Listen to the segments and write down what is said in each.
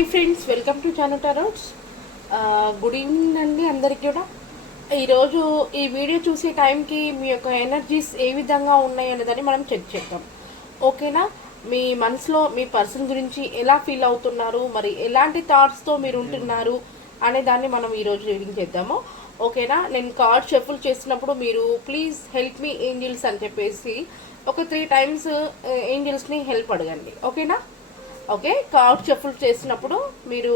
Hi friends, welcome to Janu tarots. Good evening అండి అందరికీ కూడా. ఈరోజు ఈ వీడియో చూసే టైంకి మీ యొక్క ఎనర్జీస్ ఏ విధంగా ఉన్నాయి అనేదని మనం చెక్ చేద్దాం. ఓకేనా? మీ మనసులో మీ పర్సన్ గురించి ఎలా ఫీల్ అవుతున్నారు, మరి ఎలాంటి థాట్స్తో మీరు ఉంటున్నారు అనే దాన్ని మనం ఈరోజు రీడింగ్ చేద్దాము. ఓకేనా? నేను కార్డ్ షఫుల్ చేసినప్పుడు మీరు ప్లీజ్ హెల్ప్ మీ ఏంజిల్స్ అని చెప్పేసి ఒక 3 times ఏంజిల్స్ని హెల్ప్ అడగండి. ఓకేనా? ఓకే, కార్డ్ షఫుల్ చేసినప్పుడు మీరు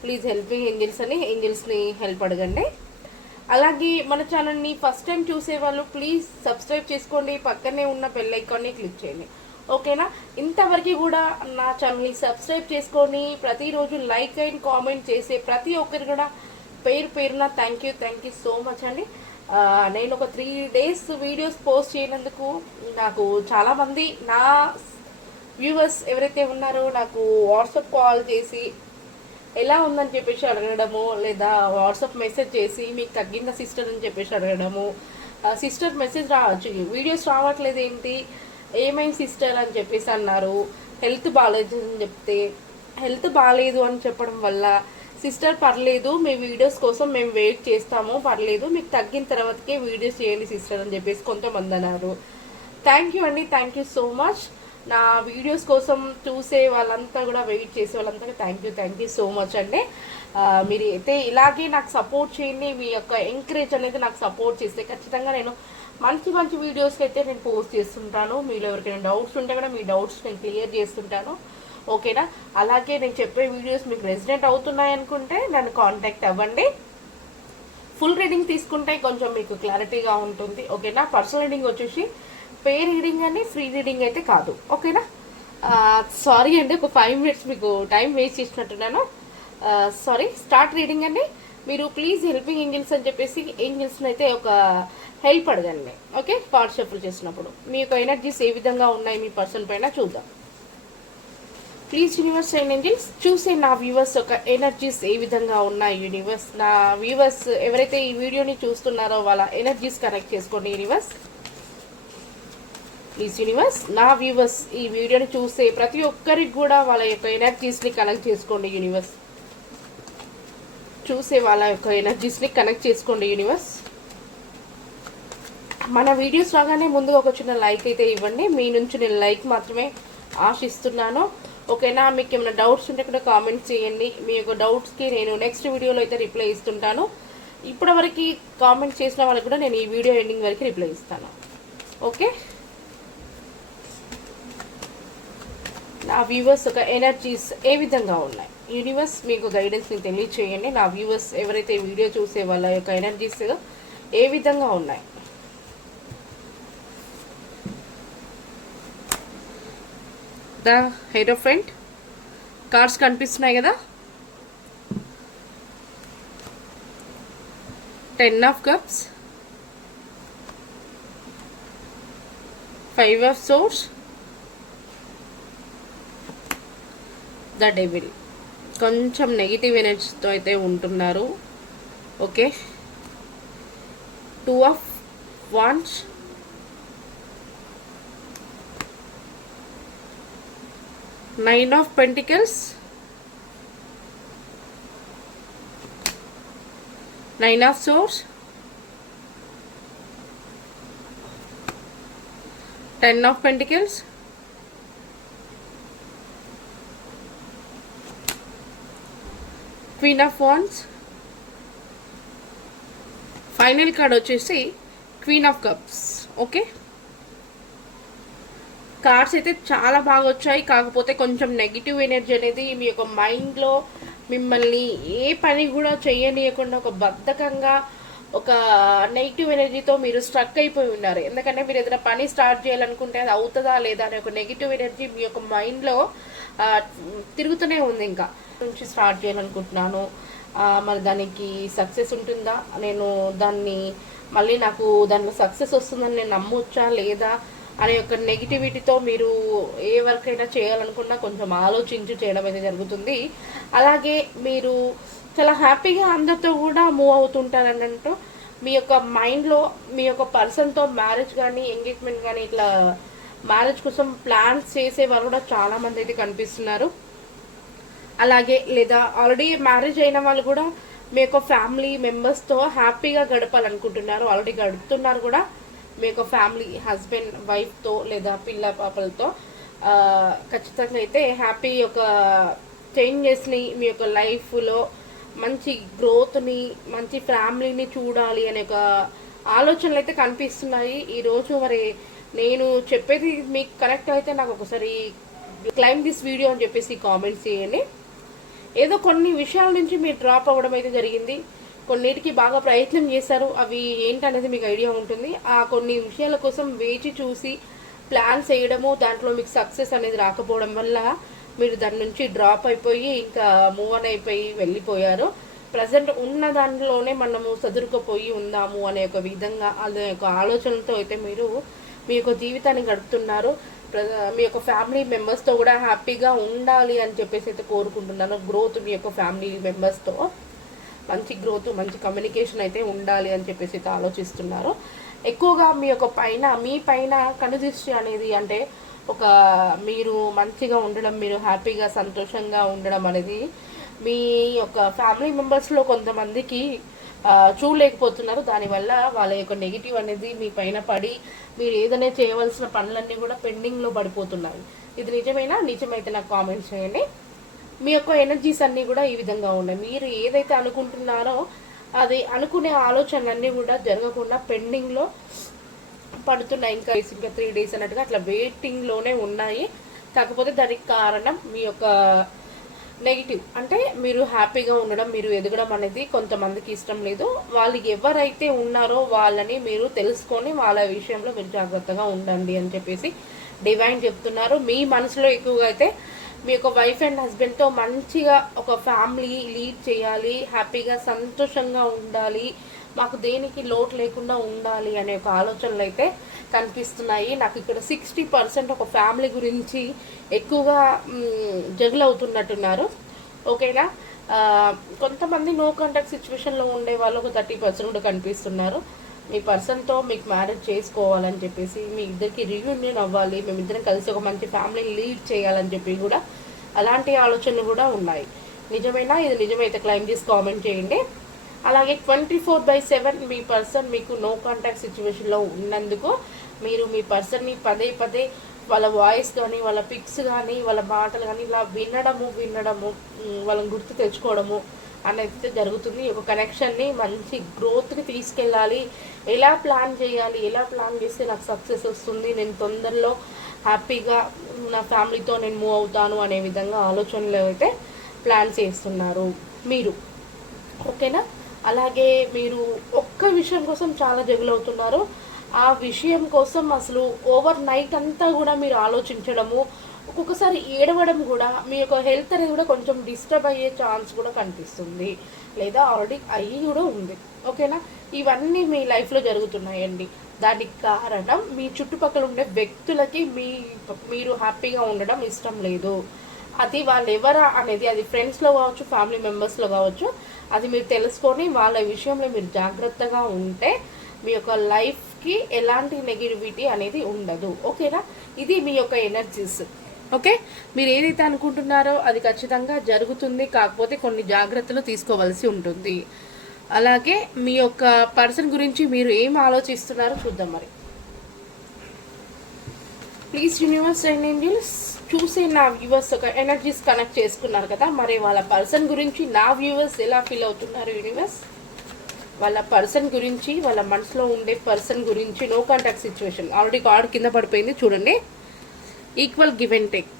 ప్లీజ్ హెల్ప్ మీ ఏంజిల్స్ అని ఏంజిల్స్ని హెల్ప్ అడగండి. అలాగే మన ఛానల్ని ఫస్ట్ టైం చూసే వాళ్ళు ప్లీజ్ సబ్స్క్రైబ్ చేసుకోండి, పక్కనే ఉన్న బెల్ ఐకాన్ని క్లిక్ చేయండి. ఓకేనా? ఇంతవరకు కూడా నా ఛానల్ని సబ్స్క్రైబ్ చేసుకొని ప్రతిరోజు లైక్ అండ్ కామెంట్ చేసే ప్రతి ఒక్కరు కూడా పేరు పేరున థ్యాంక్ యూ సో మచ్ అండి. నేను ఒక 3 days వీడియోస్ పోస్ట్ చేయనందుకు నాకు చాలామంది నా వ్యూవర్స్ ఎవరైతే ఉన్నారో నాకు వాట్సాప్ కాల్ చేసి ఎలా ఉందని చెప్పేసి అడగడము, లేదా వాట్సాప్ మెసేజ్ చేసి మీకు తగ్గిందా సిస్టర్ అని చెప్పేసి అడగడము, సిస్టర్ మెసేజ్ వీడియోస్ రావట్లేదు ఏంటి, ఏమైంది సిస్టర్ అని చెప్పేసి అన్నారు. హెల్త్ బాగాలేదు అని చెప్తే హెల్త్ బాగాలేదు అని చెప్పడం వల్ల సిస్టర్ పర్లేదు మీ వీడియోస్ కోసం మేము వెయిట్ చేస్తాము, పర్లేదు మీకు తగ్గిన తర్వాతకే వీడియోస్ చేయండి సిస్టర్ అని చెప్పేసి కొంతమంది అన్నారు. థ్యాంక్ యూ అండి, థ్యాంక్ యూ సో మచ్. నా వీడియోస్ కోసం చూసే వాళ్ళంతా కూడా వెయిట్ చేసే వాళ్ళంతా థ్యాంక్ యూ సో మచ్ అండి. మీరు అయితే ఇలాగే నాకు సపోర్ట్ చేయండి. మీ యొక్క ఎంకరేజ్ అనేది నాకు సపోర్ట్ చేస్తే ఖచ్చితంగా నేను మంచి వీడియోస్కి అయితే నేను పోస్ట్ చేస్తుంటాను. మీలో ఎవరికైనా డౌట్స్ ఉంటే కూడా మీ డౌట్స్ నేను క్లియర్ చేస్తుంటాను. ఓకేనా? అలాగే నేను చెప్పే వీడియోస్ మీకు రెసిడెంట్ అవుతున్నాయి అనుకుంటే నన్ను కాంటాక్ట్ అవ్వండి. ఫుల్ రీడింగ్ తీసుకుంటే కొంచెం మీకు క్లారిటీగా ఉంటుంది. ఓకేనా? పర్సనల్ రీడింగ్ వచ్చేసి పే రీడింగ్ అని, ఫ్రీ రీడింగ్ అయితే కాదు. ఓకేనా? సారీ అండి, ఒక 5 minutes మీకు టైం వేస్ట్ చేసినట్టున్నాను. సారీ. స్టార్ట్ రీడింగ్ అండి. మీరు ప్లీజ్ హెల్పింగ్ ఏంజిల్స్ అని చెప్పేసి ఏంజిల్స్ని అయితే ఒక హెల్ప్ అడగండి. ఓకే? కార్డ్ షఫుల్ చేసినప్పుడు మీ యొక్క ఎనర్జీస్ ఏ విధంగా ఉన్నాయి మీ పర్సన్ పైన చూద్దాం. ప్లీజ్ యూనివర్స్ అండ్ ఏంజిల్స్ చూసే నా వ్యూవర్స్ యొక్క ఎనర్జీస్ ఏ విధంగా ఉన్నాయి. యూనివర్స్, నా వ్యూవర్స్ ఎవరైతే ఈ వీడియోని చూస్తున్నారో వాళ్ళ ఎనర్జీస్ కనెక్ట్ చేసుకోండి. యూనివర్స్ ప్లీజ్ యూనివర్స్, నా వ్యూవర్స్ ఈ వీడియోని చూసే ప్రతి ఒక్కరికి కూడా వాళ్ళ యొక్క ఎనర్జీస్ని కనెక్ట్ చేసుకోండి. యూనివర్స్ చూసే వాళ్ళ యొక్క ఎనర్జీస్ని కనెక్ట్ చేసుకోండి. యూనివర్స్, మన వీడియోస్ రాగానే ముందుగా ఒక చిన్న లైక్ అయితే ఇవ్వండి. మీ నుంచి నేను లైక్ మాత్రమే ఆశిస్తున్నాను. ఓకేనా? మీకు ఏమైనా డౌట్స్ ఉంటే కూడా కామెంట్స్ చేయండి. మీ యొక్క డౌట్స్కి నేను నెక్స్ట్ వీడియోలో అయితే రిప్లై ఇస్తుంటాను. ఇప్పటివరకు కామెంట్ చేసిన వాళ్ళకి కూడా నేను ఈ వీడియో ఎండింగ్ వరకు రిప్లై ఇస్తాను. ఓకే? నా వ్యూవర్స్ ఒక ఎనర్జీస్ ఏ విధంగా ఉన్నాయి. యూనివర్స్ మీకు గైడెన్స్ని తెలియచేయండి. నా వ్యూవర్స్ ఎవరైతే వీడియో చూసే వాళ్ళ యొక్క ఎనర్జీస్ ఏ విధంగా ఉన్నాయి. ద హెరోఫెంట్ కార్డ్స్ కనిపిస్తున్నాయి కదా. 10 of cups, 5 of swords, the devil. కొంచెం నెగిటివ్ ఎనర్జీతో అయితే ఉంటున్నారు. Okay? 2 of wands, 9 of pentacles, 9 of swords, 10 of pentacles, queen of wands. Final card వచ్చేసి queen of cups. Okay? Cards అయితే చాలా బాగా వచ్చాయి. కాకపోతే కొంచెం నెగిటివ్ ఎనర్జీ అనేది మీ యొక్క మైండ్లో మిమ్మల్ని ఏ పని కూడా చేయనీయకుండా ఒక బద్ధకంగా ఒక నెగిటివ్ ఎనర్జీతో మీరు స్ట్రక్ అయిపోయి ఉన్నారు. ఎందుకంటే మీరు ఏదైనా పని స్టార్ట్ చేయాలనుకుంటే అది అవుతుందా లేదా అనే ఒక నెగిటివ్ ఎనర్జీ మీ యొక్క మైండ్లో తిరుగుతూనే ఉంది. ఇంకా నుంచి స్టార్ట్ చేయాలనుకుంటున్నాను, మరి దానికి సక్సెస్ ఉంటుందా, నేను దాన్ని మళ్ళీ నాకు దాంట్లో సక్సెస్ వస్తుందని నేను నమ్మొచ్చా లేదా అనే ఒక నెగిటివిటీతో మీరు ఏ వర్క్ అయినా చేయాలనుకున్నా కొంచెం ఆలోచించి చేయడం అయితే జరుగుతుంది. అలాగే మీరు చాలా హ్యాపీగా అందరితో కూడా మూవ్ అవుతుంటారన్నట్టు మీ యొక్క మైండ్లో మీ యొక్క పర్సన్తో మ్యారేజ్ కానీ ఎంగేజ్మెంట్ కానీ ఇట్లా మ్యారేజ్ కోసం ప్లాన్స్ చేసే వాళ్ళు కూడా చాలామంది అయితే కనిపిస్తున్నారు. అలాగే లేదా ఆల్రెడీ మ్యారేజ్ అయిన వాళ్ళు కూడా మీ యొక్క ఫ్యామిలీ మెంబర్స్తో హ్యాపీగా గడపాలనుకుంటున్నారు, ఆల్రెడీ గడుపుతున్నారు కూడా మీ యొక్క ఫ్యామిలీ హస్బెండ్ వైఫ్తో లేదా పిల్ల పాపలతో. ఖచ్చితంగా అయితే హ్యాపీ ఒక చేంజెస్ని మీ యొక్క లైఫ్లో మంచి గ్రోత్ని మంచి ఫ్యామిలీని చూడాలి అనే ఒక ఆలోచనలు అయితే కనిపిస్తున్నాయి ఈరోజు. మరి నేను చెప్పేది మీకు కరెక్ట్ అయితే నాకు ఒకసారి క్లైమ్ దిస్ వీడియో అని చెప్పేసి కామెంట్స్ చేయండి. ఏదో కొన్ని విషయాల నుంచి మీరు డ్రాప్ అవ్వడం అయితే జరిగింది, కొన్నిటికి బాగా ప్రయత్నం చేశారు, అవి ఏంటనేది మీకు ఐడియా ఉంటుంది. ఆ కొన్ని విషయాల కోసం వేచి చూసి ప్లాన్స్ వేయడము, దాంట్లో మీకు సక్సెస్ అనేది రాకపోవడం వల్ల మీరు దాని నుంచి డ్రాప్ అయిపోయి ఇంకా మూవ్ ఆన్ అయిపోయి వెళ్ళిపోయారు. ప్రజెంట్ ఉన్న దాంట్లోనే మనము సదురుకుపోయి ఉందాము అనే ఒక విధంగా అనే ఒక ఆలోచనతో అయితే మీరు మీ యొక్క జీవితాన్ని గడుపుతున్నారు. మీ యొక్క ఫ్యామిలీ మెంబర్స్తో కూడా హ్యాపీగా ఉండాలి అని చెప్పేసి అయితే కోరుకుంటున్నాను. గ్రోత్ మీ యొక్క ఫ్యామిలీ మెంబర్స్తో మంచి గ్రోత్ మంచి కమ్యూనికేషన్ అయితే ఉండాలి అని చెప్పేసి అయితే ఆలోచిస్తున్నారు. ఎక్కువగా మీ పైన కనుదృష్టి అనేది అంటే ఒక మీరు మంచిగా ఉండడం, మీరు హ్యాపీగా సంతోషంగా ఉండడం అనేది మీ యొక్క ఫ్యామిలీ మెంబర్స్లో కొంతమందికి చూడలేకపోతున్నారు. దానివల్ల వాళ్ళ యొక్క నెగిటివ్ అనేది మీ పైన పడి మీరు ఏదైనా చేయవలసిన పనులన్నీ కూడా పెండింగ్లో పడిపోతున్నాయి. ఇది నిజమేనా? నిజమైతే నాకు కామెంట్స్ చేయండి. మీ యొక్క ఎనర్జీస్ అన్నీ కూడా ఈ విధంగా ఉన్నాయి. మీరు ఏదైతే అనుకుంటున్నారో అది అనుకునే ఆలోచనలన్నీ కూడా జరగకుండా పెండింగ్లో పడుతున్నాయి. ఇంకా 3 days అన్నట్టుగా అట్లా వెయిటింగ్లోనే ఉన్నాయి. కాకపోతే దానికి కారణం మీ యొక్క నెగిటివ్ అంటే మీరు హ్యాపీగా ఉండడం, మీరు ఎదగడం అనేది కొంతమందికి ఇష్టం లేదు. వాళ్ళు ఎవరైతే ఉన్నారో వాళ్ళని మీరు తెలుసుకొని వాళ్ళ విషయంలో మీరు జాగ్రత్తగా ఉండండి అని చెప్పేసి డివైన్ చెప్తున్నారు. మీ మనసులో ఎక్కువగా అయితే మీ యొక్క వైఫ్ అండ్ హస్బెండ్తో మంచిగా ఒక ఫ్యామిలీ లీడ్ చేయాలి, హ్యాపీగా సంతోషంగా ఉండాలి, మాకు దేనికి లోటు లేకుండా ఉండాలి అనే ఒక ఆలోచనలు అయితే కనిపిస్తున్నాయి. నాకు ఇక్కడ 60% ఒక ఫ్యామిలీ గురించి ఎక్కువగా జగులు అవుతున్నట్టున్నారు. ఓకేనా? కొంతమంది నో కాంటాక్ట్ సిచ్యువేషన్లో ఉండే వాళ్ళు ఒక 30% కూడా కనిపిస్తున్నారు. మీ పర్సన్తో మీకు మ్యారేజ్ చేసుకోవాలని చెప్పేసి, మీ ఇద్దరికి రీయూనియన్ అవ్వాలి, మేమిద్దరం కలిసి ఒక మంచి ఫ్యామిలీని లీడ్ చేయాలని చెప్పి కూడా అలాంటి ఆలోచనలు కూడా ఉన్నాయి. నిజమైనా? ఇది నిజమైతే క్లైమ్ చేసి కామెంట్ చేయండి. అలాగే 24/7 మీ పర్సన్ మీకు నో కాంటాక్ట్ సిచ్యువేషన్లో ఉన్నందుకు మీరు మీ పర్సన్ని పదే పదే వాళ్ళ వాయిస్ కానీ వాళ్ళ పిక్స్ కానీ వాళ్ళ మాటలు కానీ ఇలా వినడము వాళ్ళని గుర్తు తెచ్చుకోవడము అనేది జరుగుతుంది. ఒక కనెక్షన్ని మంచి గ్రోత్కి తీసుకెళ్ళాలి, ఎలా ప్లాన్ చేయాలి, ఎలా ప్లాన్ చేస్తే నాకు సక్సెస్ వస్తుంది, నేను తొందరలో హ్యాపీగా నా ఫ్యామిలీతో నేను మూవ్ అవుతాను అనే విధంగా ఆలోచనలు అయితే ప్లాన్ చేస్తున్నారు మీరు. ఓకేనా? అలాగే మీరు ఒక్క విషయం కోసం చాలా జగులవుతున్నారు. ఆ విషయం కోసం అసలు ఓవర్ నైట్ అంతా కూడా మీరు ఆలోచించడము, ఒక్కొక్కసారి ఏడవడం కూడా, మీ యొక్క హెల్త్ అనేది కూడా కొంచెం డిస్టర్బ్ అయ్యే ఛాన్స్ కూడా కనిపిస్తుంది, లేదా ఆల్రెడీ అయ్యి కూడా ఉంది. ఓకేనా? ఇవన్నీ మీ లైఫ్లో జరుగుతున్నాయండి. దానికి కారణం మీ చుట్టుపక్కల ఉండే వ్యక్తులకి మీరు హ్యాపీగా ఉండడం ఇష్టం లేదు. అది వాళ్ళు ఎవరా అనేది, అది ఫ్రెండ్స్లో కావచ్చు, ఫ్యామిలీ మెంబర్స్లో కావచ్చు, అది మీరు తెలుసుకొని వాళ్ళ విషయంలో మీరు జాగ్రత్తగా ఉంటే మీ యొక్క లైఫ్కి ఎలాంటి నెగిటివిటీ అనేది ఉండదు. ఓకేనా? ఇది మీ యొక్క ఎనర్జీస్. ఓకే, మీరు ఏదైతే అనుకుంటున్నారో అది ఖచ్చితంగా జరుగుతుంది, కాకపోతే కొన్ని జాగ్రత్తలు తీసుకోవాల్సి ఉంటుంది. అలాగే మీ యొక్క పర్సన్ గురించి మీరు ఏం ఆలోచిస్తున్నారో చూద్దాం. మరి ప్లీజ్ యూనివర్స్ అండ్ ఏంజెల్స్ చూసే నా వ్యూవర్స్ ఒక ఎనర్జీస్ కనెక్ట్ చేసుకున్నారు కదా, మరి వాళ్ళ పర్సన్ గురించి నా వ్యూవర్స్ ఎలా ఫీల్ అవుతున్నారు? యూనివర్స్ వాళ్ళ పర్సన్ గురించి, వాళ్ళ మనసులో ఉండే పర్సన్ గురించి no contact situation, already card కింద పడిపోయింది చూడండి. Equal give and take.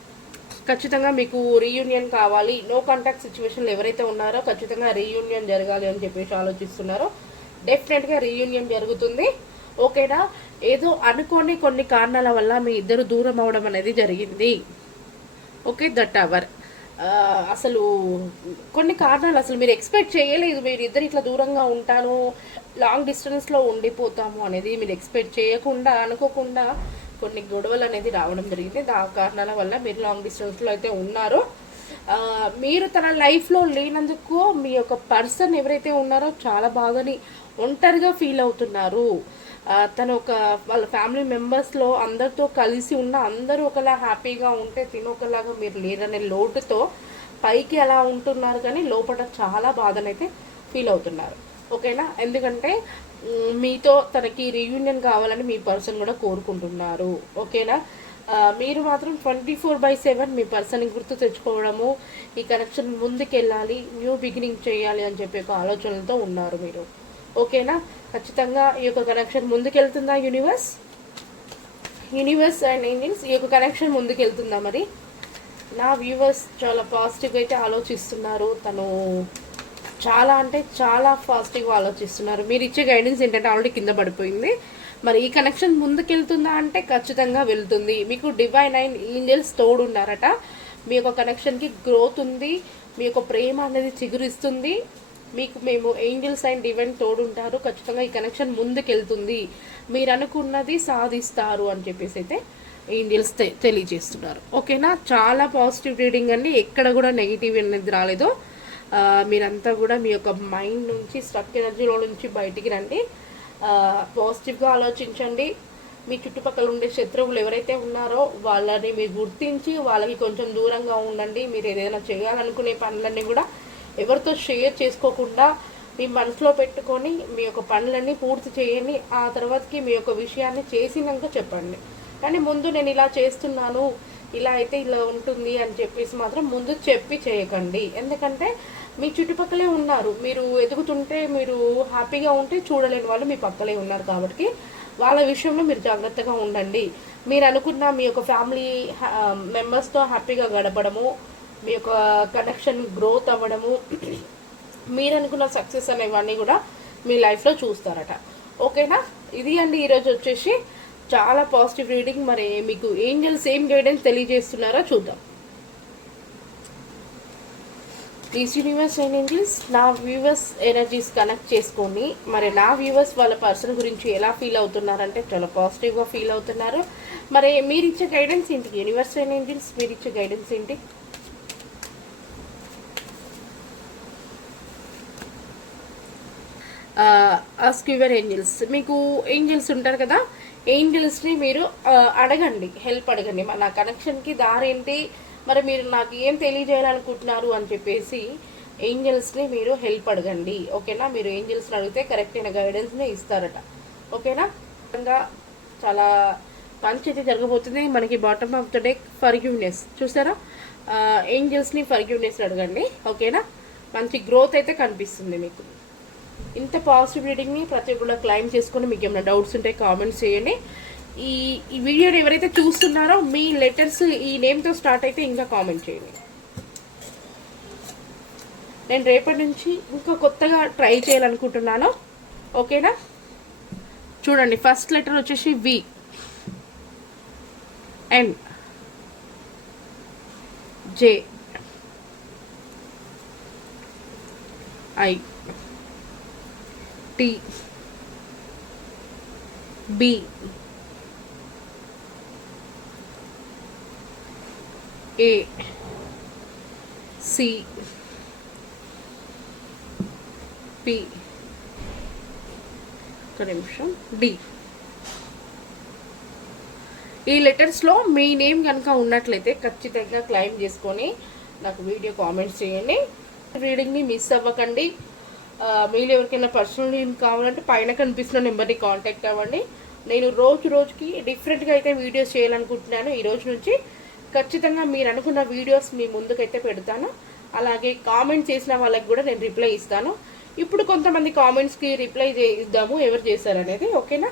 ఖచ్చితంగా మీకు రీయూనియన్ కావాలి. నో కాంటాక్ట్ సిచ్యువేషన్లో ఎవరైతే ఉన్నారో ఖచ్చితంగా రీయూనియన్ జరగాలి అని చెప్పేసి ఆలోచిస్తున్నారో డెఫినెట్గా రీయూనియన్ జరుగుతుంది. ఓకేనా? ఏదో అనుకోని కొన్ని కారణాల వల్ల మీ ఇద్దరు దూరం అవడం అనేది జరిగింది. ఓకే, దట్ అవర్ అసలు కొన్ని కారణాలు అసలు మీరు ఎక్స్పెక్ట్ చేయలేదు. మీరు ఇద్దరు ఇట్లా దూరంగా ఉంటాను, లాంగ్ డిస్టెన్స్లో ఉండిపోతాము అనేది మీరు ఎక్స్పెక్ట్ చేయకుండా, అనుకోకుండా కొన్ని గొడవలు అనేది రావడం జరిగింది. ఆ కారణాల వల్ల మీరు లాంగ్ డిస్టెన్స్లో అయితే ఉన్నారు. మీరు తన లైఫ్లో లేనందుకు మీ యొక్క పర్సన్ ఎవరైతే ఉన్నారో చాలా బాగాని ఒంటరిగా ఫీల్ అవుతున్నారు. తను వాళ్ళ ఫ్యామిలీ మెంబర్స్లో అందరితో కలిసి ఉన్న అందరూ ఒకలా హ్యాపీగా ఉంటే తిను ఒకలాగా మీరు లేరనే లోటుతో పైకి అలా ఉంటున్నారు కానీ లోపల చాలా బాధనైతే ఫీల్ అవుతున్నారు. ఓకేనా, ఎందుకంటే మీతో తనకి రీయూనియన్ కావాలని మీ పర్సన్ కూడా కోరుకుంటున్నారు. ఓకేనా, మీరు మాత్రం 24/7 మీ పర్సన్ని గుర్తు తెచ్చుకోవడము, ఈ కనెక్షన్ ముందుకెళ్ళాలి, న్యూ బిగినింగ్ చేయాలి అని చెప్పి ఒక ఆలోచనలతో ఉన్నారు మీరు. ఓకేనా, ఖచ్చితంగా ఈ యొక్క కనెక్షన్ ముందుకెళ్తుందా యూనివర్స్ అండ్ ఏంజల్స్? ఈ యొక్క కనెక్షన్ ముందుకెళ్తుందా? మరి నా వ్యూవర్స్ చాలా పాజిటివ్గా అయితే ఆలోచిస్తున్నారు. తను చాలా అంటే చాలా పాజిటివ్గా ఆలోచిస్తున్నారు. మీరు ఇచ్చే గైడెన్స్ ఏంటంటే ఆల్రెడీ కింద పడిపోయింది. మరి ఈ కనెక్షన్ ముందుకెళ్తుందా అంటే ఖచ్చితంగా వెళ్తుంది. మీకు డివైన్ అండ్ ఏంజల్స్ తోడున్నారట. మీ యొక్క కనెక్షన్కి గ్రోత్ ఉంది. మీ యొక్క ప్రేమ అనేది చిగురిస్తుంది. మీకు మేము ఏంజల్స్ అండ్ డివైన్ తోడుంటారు. ఖచ్చితంగా ఈ కనెక్షన్ ముందుకెళ్తుంది. మీరు అనుకున్నది సాధిస్తారు అని చెప్పేసి అయితే ఏంజల్స్ తెలియజేస్తున్నారు. ఓకేనా, చాలా పాజిటివ్ రీడింగ్ అండి. ఎక్కడ కూడా నెగిటివ్ అనేది రాలేదు. మీరంతా కూడా మీ యొక్క మైండ్ నుంచి స్ట్రక్ ఎనర్జీలో నుంచి బయటికి రండి. పాజిటివ్గా ఆలోచించండి. మీ చుట్టుపక్కల ఉండే శత్రువులు ఎవరైతే ఉన్నారో వాళ్ళని మీరు గుర్తించి వాళ్ళకి కొంచెం దూరంగా ఉండండి. మీరు ఏదైనా చేయాలనుకునే పనులన్నీ కూడా ఎవరితో షేర్ చేసుకోకుండా మీ మనసులో పెట్టుకొని మీ యొక్క పనులన్నీ పూర్తి చేయండి. ఆ తర్వాతకి మీ యొక్క విషయాన్ని చేసినాక చెప్పండి. కానీ ముందు నేను ఇలా చేస్తున్నాను, ఇలా అయితే ఇలా ఉంటుంది అని చెప్పేసి మాత్రం ముందు చెప్పి చేయకండి. ఎందుకంటే మీ చుట్టుపక్కలే ఉన్నారు. మీరు ఎదుగుతుంటే, మీరు హ్యాపీగా ఉంటే చూడలేని వాళ్ళు మీ పక్కలే ఉన్నారు. కాబట్టి వాళ్ళ విషయంలో మీరు జాగ్రత్తగా ఉండండి. మీరు అనుకున్న మీ యొక్క ఫ్యామిలీ మెంబర్స్తో హ్యాపీగా గడపడము, మీ యొక్క కనెక్షన్ గ్రోత్ అవ్వడము, మీరు అనుకున్న సక్సెస్ అనేవన్నీ కూడా మీ లైఫ్లో చూస్తారట. ఓకేనా, ఇది అండి ఈరోజు వచ్చేసి చాలా పాజిటివ్ రీడింగ్. మరి మీకు ఏంజల్స్ ఏం గైడెన్స్ తెలియజేస్తున్నారో చూద్దాం. ప్లీజ్ యూనివర్స్ అండ్ ఏంజల్స్, నా వ్యూవర్స్ ఎనర్జీస్ కనెక్ట్ చేసుకొని మరి నా వ్యూవర్స్ వాళ్ళ పర్సన్ గురించి ఎలా ఫీల్ అవుతున్నారంటే చాలా పాజిటివ్గా ఫీల్ అవుతున్నారు. మరి మీరు ఇచ్చే గైడెన్స్ ఏంటి యూనివర్స్ అండ్ ఏంజల్స్? మీరు ఇచ్చే గైడెన్స్ ఏంటి? Ask your angels. మీకు ఏంజల్స్ ఉంటారు కదా, ఏంజల్స్ని మీరు అడగండి, హెల్ప్ అడగండి. మరి నా కనెక్షన్కి దారేంటి, మరి మీరు నాకు ఏం తెలియజేయాలనుకుంటున్నారు అని చెప్పేసి ఏంజల్స్ని మీరు హెల్ప్ అడగండి. ఓకేనా, మీరు ఏంజల్స్ని అడిగితే కరెక్ట్ అయిన గైడెన్స్ని ఇస్తారట. ఓకేనా, చాలా మంచి అయితే జరగబోతుంది. మనకి bottom of the deck forgiveness చూసారా, ఏంజల్స్ని ఫర్గివ్నెస్ అడగండి. ఓకేనా, మంచి గ్రోత్ అయితే కనిపిస్తుంది మీకు. ఇంత పాజిటివ్ రీడింగ్ని ప్రతి ఒక్కరు క్లైమ్ చేసుకొని మీకు ఏమైనా డౌట్స్ ఉంటే కామెంట్స్ చేయండి. ఈ వీడియోని ఎవరైతే చూస్తున్నారో మీ లెటర్స్ ఈ నేమ్తో స్టార్ట్ అయితే ఇంకా కామెంట్ చేయండి. నేను రేపటి నుంచి ఇంకా కొత్తగా ట్రై చేయాలనుకుంటున్నాను. ఓకేనా, చూడండి ఫస్ట్ లెటర్ వచ్చేసి V, N, J, I, T, B, A, C, P, ఒక నిమిషం, డి. ఈ లెటర్స్లో మీ నేమ్ కనుక ఉన్నట్లయితే ఖచ్చితంగా క్లైమ్ చేసుకొని నాకు వీడియో కామెంట్స్ చేయండి. రీడింగ్ని మిస్ అవ్వకండి. మీరు ఎవరికైనా పర్సనల్ రీడింగ్ కావాలంటే పైన కనిపిస్తున్న నెంబర్ని కాంటాక్ట్ అవ్వండి. నేను రోజుకి డిఫరెంట్గా అయితే వీడియోస్ చేయాలనుకుంటున్నాను. ఈ రోజు నుంచి ఖచ్చితంగా మీరు అనుకున్న వీడియోస్ మీ ముందుకైతే పెడతాను. అలాగే కామెంట్ చేసిన వాళ్ళకి కూడా నేను రిప్లై ఇస్తాను. ఇప్పుడు కొంతమంది కామెంట్స్కి రిప్లై ఇద్దాము ఎవరు చేశారనేది. ఓకేనా,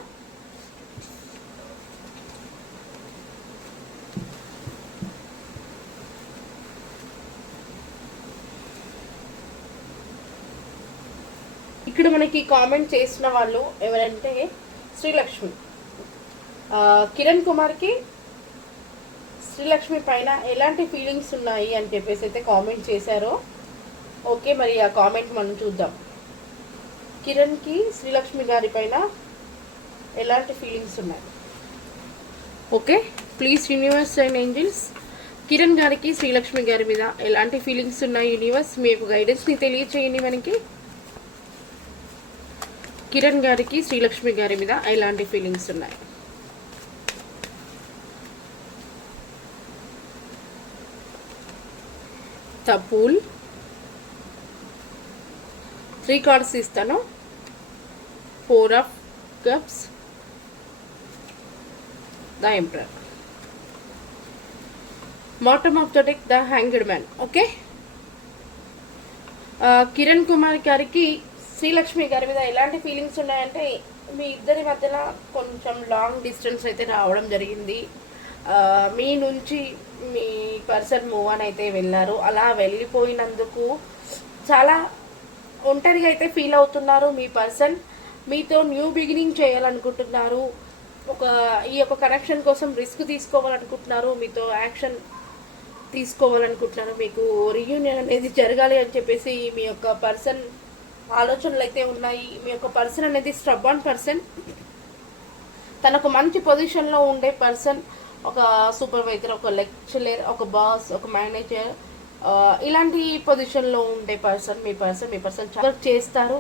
ఇక్కడ మనకి కామెంట్ చేసిన వాళ్ళు ఎవరంటే శ్రీలక్ష్మి, కిరణ్ కుమార్కి శ్రీలక్ష్మి పైన ఎలాంటి ఫీలింగ్స్ ఉన్నాయి అని చెప్పేసి అయితే కామెంట్ చేశారో. ఓకే, మరి ఆ కామెంట్ మనం చూద్దాం. కిరణ్కి శ్రీలక్ష్మి గారి పైన ఎలాంటి ఫీలింగ్స్ ఉన్నాయి? Okay, please universe and angels, Kiran గారికి శ్రీలక్ష్మి గారి మీద ఎలాంటి ఫీలింగ్స్ ఉన్నాయి యూనివర్స్? మీ యొక్క గైడెన్స్ని తెలియచేయండి మనకి. కిరణ్ గారికి శ్రీలక్ష్మి గారి మీద ఎలాంటి ఫీలింగ్స్ ఉన్నాయి? ద పూల్, 3 కార్డ్స్ ఇస్తాను. 4 of cups, the emperor. Bottom of the deck the hanged man. Okay, Kiran Kumar గారికి శ్రీలక్ష్మి గారి మీద ఎలాంటి ఫీలింగ్స్ ఉన్నాయంటే, మీ ఇద్దరి మధ్యన కొంచెం లాంగ్ డిస్టెన్స్ అయితే రావడం జరిగింది. మీ నుంచి మీ పర్సన్ మూవ్ అని అయితే వెళ్ళారు. అలా వెళ్ళిపోయినందుకు చాలా ఒంటరిగా అయితే ఫీల్ అవుతున్నారు. మీ పర్సన్ మీతో న్యూ బిగినింగ్ చేయాలనుకుంటున్నారు. ఈ యొక్క కనెక్షన్ కోసం రిస్క్ తీసుకోవాలనుకుంటున్నారు. మీతో యాక్షన్ తీసుకోవాలనుకుంటున్నారు. మీకు రీయూనియన్ అనేది జరగాలి అని చెప్పేసి మీ యొక్క పర్సన్ ఆలోచనలు అయితే ఉన్నాయి. మీ యొక్క పర్సన్ అనేది స్ట్రబాన్ పర్సన్. తనకు మంచి పొజిషన్లో ఉండే పర్సన్, ఒక సూపర్వైజర్, ఒక లెక్చరర్, ఒక బాస్, ఒక మేనేజర్, ఇలాంటి పొజిషన్లో ఉండే పర్సన్ మీ పర్సన్ చాలా వర్క్ చేస్తారు.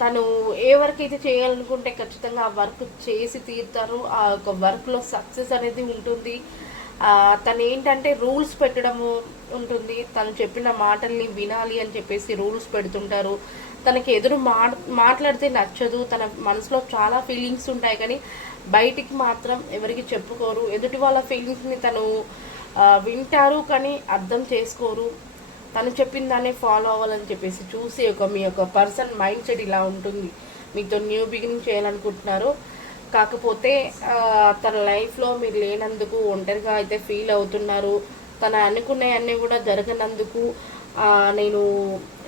తను ఏ వర్క్ అయితే చేయాలనుకుంటే ఖచ్చితంగా ఆ వర్క్ చేసి తీరుతారు. ఆ యొక్క వర్క్లో సక్సెస్ అనేది ఉంటుంది. తను ఏంటంటే రూల్స్ పెట్టడము ఉంటుంది. తను చెప్పిన మాటల్ని వినాలి అని చెప్పేసి రూల్స్ పెడుతుంటారు. తనకి ఎదురు మాట్లాడితే నచ్చదు. తన మనసులో చాలా ఫీలింగ్స్ ఉంటాయి, కానీ బయటికి మాత్రం ఎవరికి చెప్పుకోరు. ఎదుటి వాళ్ళ ఫీలింగ్స్ని తను వింటారు, కానీ అర్థం చేసుకోరు. తను చెప్పిన దాన్ని ఫాలో అవ్వాలని చెప్పేసి చూసి మీ యొక్క పర్సన్ మైండ్ సెట్ ఇలా ఉంటుంది. మీతో న్యూ బిగినింగ్ చేయాలనుకుంటున్నారు. కాకపోతే తన లైఫ్లో మీరు లేనందుకు ఒంటరిగా అయితే ఫీల్ అవుతున్నారు. తన అనుకున్నవన్నీ కూడా జరగనందుకు నేను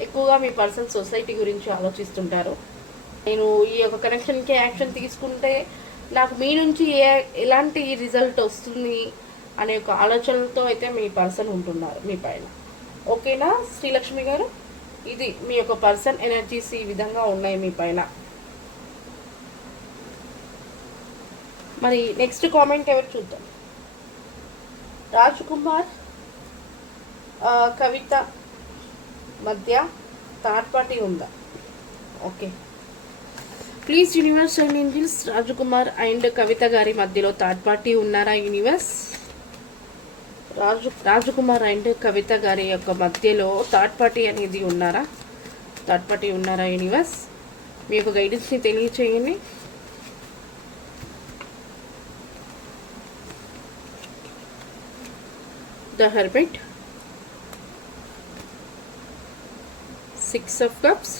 ఎక్కువగా మీ పర్సన్ సొసైటీ గురించి ఆలోచిస్తుంటారు. నేను ఈ యొక్క కనెక్షన్కి యాక్షన్ తీసుకుంటే నాకు మీ నుంచి ఎలాంటి రిజల్ట్ వస్తుంది అనే ఒక ఆలోచనలతో అయితే మీ పర్సన్ ఉంటున్నారు మీ పైన. ఓకేనా శ్రీలక్ష్మి గారు, ఇది మీ యొక్క పర్సన్ ఎనర్జీస్ ఈ విధంగా ఉన్నాయి మీ పైన. మరి నెక్స్ట్ కామెంట్ ఎవరు చూద్దాం. రాజ్ కుమార్ కవిత మధ్య థర్డ్ పార్టీ ఉందా? Okay, please universe and angels, Rajkumar and Kavitha గారి మధ్యలో థర్డ్ పార్టీ ఉన్నారా యూనివర్స్? రాజకుమార్ అండ్ కవిత గారి యొక్క మధ్యలో థర్డ్ పార్టీ అనేది ఉన్నారా? థర్డ్ పార్టీ ఉన్నారా యూనివర్స్? మీ యొక్క గైడెన్స్ని తెలియచేయండి. The hermit, 6 of cups,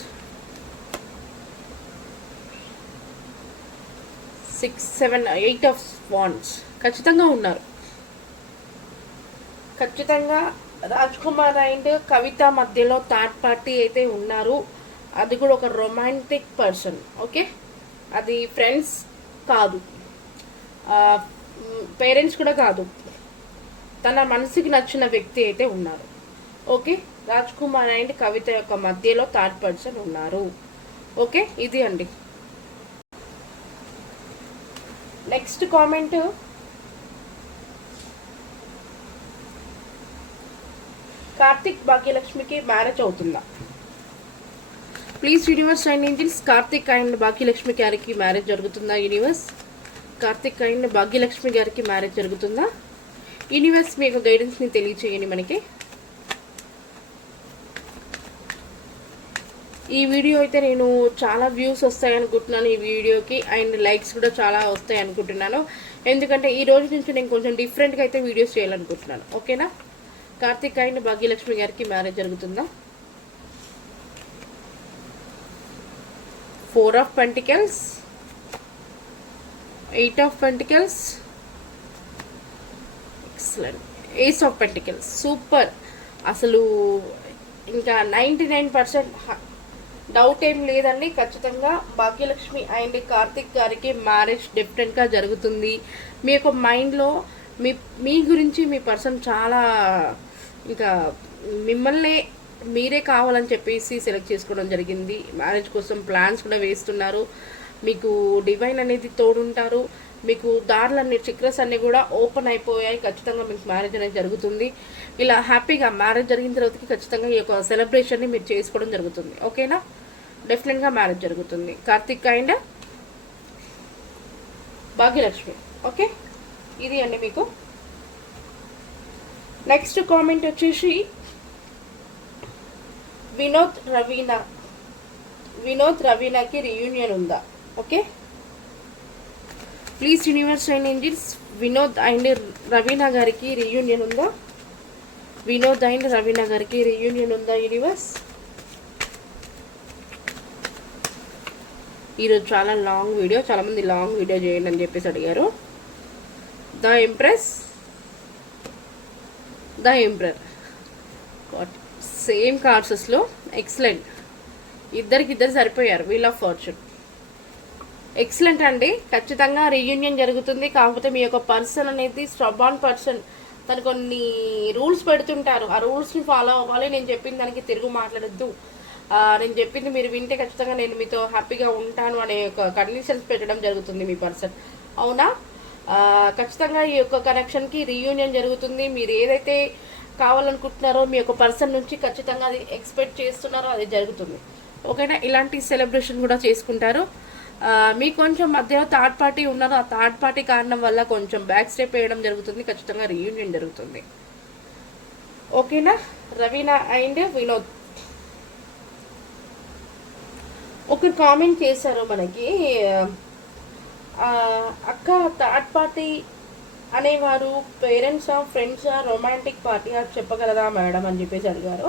6, 7, 8 of wands. ఖచ్చితంగా ఉన్నారు. ఖచ్చితంగా రాజ్ కుమార్ అండ్ కవిత మధ్యలో థర్డ్ పార్టీ అయితే ఉన్నారు. అది కూడా ఒక రొమాంటిక్ పర్సన్. ఓకే, అది ఫ్రెండ్స్ కాదు, పేరెంట్స్ కూడా కాదు, తన మనసుకి నచ్చిన వ్యక్తి అయితే ఉన్నారు. ఓకే, రాజ్ కుమార్ అండ్ కవిత యొక్క మధ్యలో థర్డ్ పర్సన్ ఉన్నారు. ఓకే, ఇది అండి. నెక్స్ట్ కామెంట్, కార్తిక్ భాగ్యలక్ష్మికి మ్యారేజ్ అవుతుందా? Please universe and angels, Karthik and Bhagyalakshmi గారికి మ్యారేజ్ జరుగుతుందా యూనివర్స్? కార్తిక్ అండ్ భాగ్యలక్ష్మి గారికి మ్యారేజ్ జరుగుతుందా యూనివర్స్? మీకు గైడెన్స్ని తెలియచేయండి మనకి. ఈ వీడియో అయితే నేను చాలా వ్యూస్ వస్తాయి అనుకుంటున్నాను ఈ వీడియోకి, అండ్ లైక్స్ కూడా చాలా వస్తాయి అనుకుంటున్నాను. ఎందుకంటే ఈ రోజు నుంచి నేను కొంచెం డిఫరెంట్గా అయితే వీడియోస్ చేయాలనుకుంటున్నాను. ఓకేనా? కార్తిక్ అండ్ భాగ్యలక్ష్మి గారికి మ్యారేజ్ జరుగుతుందా? 4 of Pentacles, 8 of Pentacles, excellent, Ace of Pentacles, super. అసలు ఇంకా 99% డౌట్ ఏం లేదండి. ఖచ్చితంగా భాగ్యలక్ష్మి అండ్ కార్తిక్ గారికి మ్యారేజ్ డిఫరెంట్గా జరుగుతుంది. మీ యొక్క మైండ్లో మీ గురించి మీ పర్సన్ చాలా ఇంకా మిమ్మల్ని మీరే కావాలని చెప్పేసి సెలెక్ట్ చేసుకోవడం జరిగింది. మ్యారేజ్ కోసం ప్లాన్స్ కూడా వేస్తున్నారు. మీకు డివైన్ అనేది తోడుంటారు. మీకు దారులన్నీ చక్రస్ అన్నీ కూడా ఓపెన్ అయిపోయాయి. ఖచ్చితంగా మీకు మ్యారేజ్ అనేది జరుగుతుంది. ఇలా హ్యాపీగా మ్యారేజ్ జరిగిన తర్వాతకి ఖచ్చితంగా ఈ యొక్క సెలబ్రేషన్ని మీరు చేసుకోవడం జరుగుతుంది. ఓకేనా? డెఫినెట్గా మ్యారేజ్ జరుగుతుంది కార్తిక్ అండ్ భాగ్యలక్ష్మి. ఓకే, ఇది అండి మీకు. నెక్స్ట్ కామెంట్ వచ్చేసి వినోద్ రవీనాకి రీయూనియన్ ఉందా? Okay, please universe and Angeles, Vinod and Raveena గారికి రీయూనియన్ ఉందా? వినోద్ అండ్ రవీనా గారికి రీయూనియన్ ఉందా యూనివర్స్? ఈరోజు చాలా లాంగ్ వీడియో, చాలామంది లాంగ్ వీడియో చేయండి అని చెప్పేసి అడిగారు. ద ఎంప్రర్ సేమ్ కార్సెస్లో ఎక్సలెంట్, ఇద్దరు సరిపోయారు. వీల్ ఆఫ్ ఫార్చ్యూన్ ఎక్సలెంట్ అండి. ఖచ్చితంగా రీయూనియన్ జరుగుతుంది. కాకపోతే మీ యొక్క పర్సన్ అనేది స్టబాన్ పర్సన్, తను కొన్ని రూల్స్ పెడుతుంటారు. ఆ రూల్స్ని ఫాలో అవ్వాలి. నేను చెప్పిన దానికి తిరుగు మాట్లాడద్దు, నేను చెప్పింది మీరు వింటే ఖచ్చితంగా నేను మీతో హ్యాపీగా ఉంటాను అనే ఒక కండిషన్స్ పెట్టడం జరుగుతుంది మీ పర్సన్. అవునా? ఖచ్చితంగా ఈ యొక్క కనెక్షన్కి రీయూనియన్ జరుగుతుంది. మీరు ఏదైతే కావాలనుకుంటున్నారో మీ యొక్క పర్సన్ నుంచి ఖచ్చితంగా అది ఎక్స్పెక్ట్ చేస్తున్నారో అది జరుగుతుంది. ఓకేనా? ఇలాంటి సెలబ్రేషన్ కూడా చేసుకుంటారు. మీకు కొంచెం మధ్యలో థర్డ్ పార్టీ ఉన్నారు. ఆ థర్డ్ పార్టీ కారణం వల్ల కొంచెం బ్యాక్ స్టెప్ వేయడం జరుగుతుంది. ఖచ్చితంగా రీయూనియన్ జరుగుతుంది. ఓకేనా? రవీనా అండ్ వినోద్ ఒకరు కామెంట్ చేశారు మనకి, అక్క థర్డ్ పార్టీ అనేవారు పేరెంట్సా, ఫ్రెండ్సా, రొమాంటిక్ పార్టీ అది చెప్పగలరా మేడం అని చెప్పేసి అడిగారు.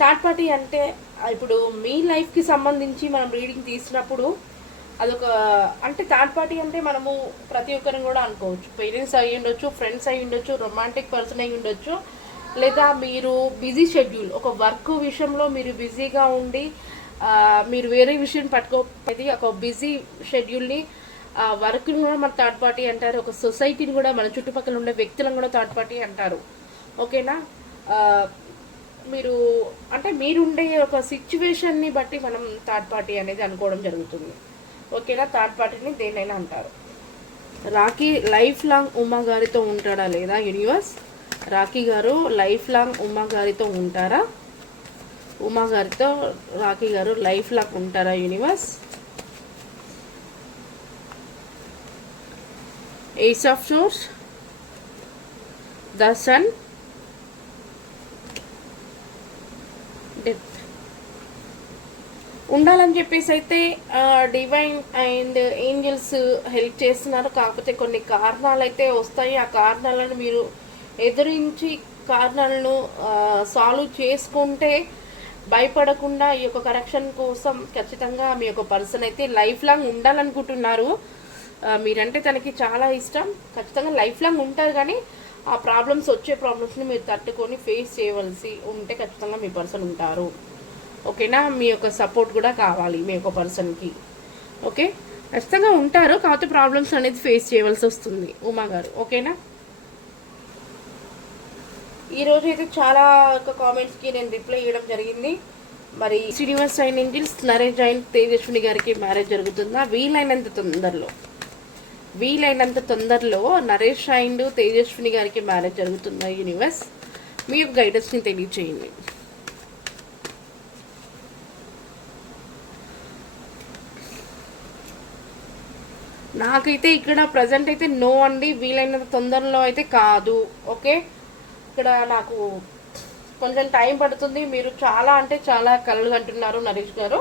థర్డ్ పార్టీ అంటే ఇప్పుడు మీ లైఫ్కి సంబంధించి మనం రీడింగ్ తీసినప్పుడు అదొక అంటే థర్డ్ పార్టీ అంటే మనము ప్రతి ఒక్కరిని కూడా అనుకోవచ్చు. పేరెంట్స్ అయ్యి ఉండొచ్చు, ఫ్రెండ్స్ అయ్యి ఉండొచ్చు, రొమాంటిక్ పర్సన్ అయ్యి ఉండొచ్చు, లేదా మీరు బిజీ షెడ్యూల్, ఒక వర్క్ విషయంలో మీరు బిజీగా ఉండి మీరు వేరే విషయం పట్టుకోకపోతే ఒక బిజీ షెడ్యూల్ని వర్క్ని కూడా మన థర్డ్ పార్టీ అంటారు. ఒక సొసైటీని కూడా మన చుట్టుపక్కల ఉండే వ్యక్తులను కూడా థర్డ్ పార్టీ అంటారు. ఓకేనా? మీరు అంటే మీరుండే ఒక సిచ్యువేషన్ని బట్టి మనం థర్డ్ పార్టీ అనేది అనుకోవడం జరుగుతుంది. ఓకేనా? థర్డ్ పార్టీని దేనైనా అంటారు. రాఖీ లైఫ్ లాంగ్ ఉమా గారితో ఉంటాడా లేదా యూనివర్స్? రాఖీ గారు లైఫ్ లాంగ్ ఉమా గారితో ఉంటారా? ఉమా గారితో రాఖీ గారు లైఫ్ లాంగ్ ఉంటారా universe? Ace of swords, the sun, death ఉండాలని చెప్పేసి అయితే డివైన్ అండ్ ఏంజల్స్ హెల్ప్ చేస్తున్నారు. కాకపోతే కొన్ని కారణాలు అయితే వస్తాయి. ఆ కారణాలను మీరు ఎదురించి కారణాలను సాల్వ్ చేసుకుంటే భయపడకుండా ఈ యొక్క కరెక్షన్ కోసం ఖచ్చితంగా మీ యొక్క పర్సన్ అయితే లైఫ్ లాంగ్ ఉండాలనుకుంటున్నారు. మీరంటే తనకి చాలా ఇష్టం. ఖచ్చితంగా లైఫ్ లాంగ్ ఉంటారు. కానీ ఆ ప్రాబ్లమ్స్ వచ్చే ప్రాబ్లమ్స్ని మీరు తట్టుకొని ఫేస్ చేయవలసి ఉంటే ఖచ్చితంగా మీ పర్సన్ ఉంటారు. ఓకేనా? మీ యొక్క సపోర్ట్ కూడా కావాలి మీ యొక్క పర్సన్కి. ఓకే, ఖచ్చితంగా ఉంటారు. కాకపోతే ప్రాబ్లమ్స్ అనేది ఫేస్ చేయవలసి వస్తుంది ఉమా గారు. ఓకేనా? ఈరోజు అయితే చాలా కామెంట్స్కి నేను రిప్లై ఇవ్వడం జరిగింది. మరి universe and angels, Naresh and Tejaswini గారికి మ్యారేజ్ జరుగుతుందా? వీలైనంత తొందరలో నరేష్ అండ్ తేజస్విని గారికి మ్యారేజ్ జరుగుతుందా యూనివర్స్? మీ యొక్క గైడెన్స్ని తెలియచేయండి. నాకైతే ఇక్కడ ప్రజెంట్ అయితే నో అండి, వీలైనంత తొందరలో అయితే కాదు. ఓకే, ఇక్కడ నాకు కొంచెం టైం పడుతుంది. మీరు చాలా అంటే చాలా కలలు కంటున్నారు నరేష్ గారు.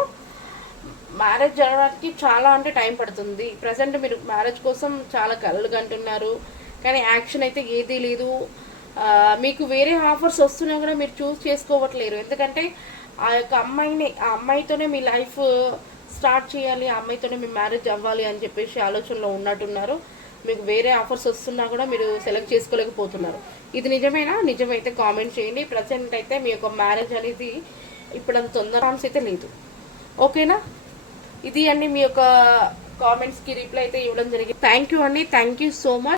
మ్యారేజ్ జరగడానికి చాలా అంటే టైం పడుతుంది. ప్రజెంట్ మీరు మ్యారేజ్ కోసం చాలా కలలు కంటున్నారు, కానీ యాక్షన్ అయితే ఏదీ లేదు. మీకు వేరే ఆఫర్స్ వస్తున్నా కూడా మీరు చూస్ చేసుకోవట్లేరు. ఎందుకంటే ఆ యొక్క అమ్మాయితోనే మీ లైఫ్ స్టార్ట్ చేయాలి, ఆ అమ్మాయితోనే మీ మ్యారేజ్ అవ్వాలి అని చెప్పేసి ఆలోచనలో ఉన్నట్టున్నారు. మీకు వేరే ఆఫర్స్ వస్తున్నా కూడా మీరు సెలెక్ట్ చేసుకోలేకపోతున్నారు. ఇది నిజమేనా? నిజమైతే కామెంట్ చేయండి. ప్రజెంట్ అయితే మీ యొక్క మ్యారేజ్ అనేది ఇప్పుడు అంత తొందర అయితే లేదు. ఓకేనా? ఇది అండి మీ యొక్క కామెంట్స్కి రిప్లై అయితే ఇవ్వడం జరిగింది. థ్యాంక్ యూ అండి, థ్యాంక్ యూ సో మచ్.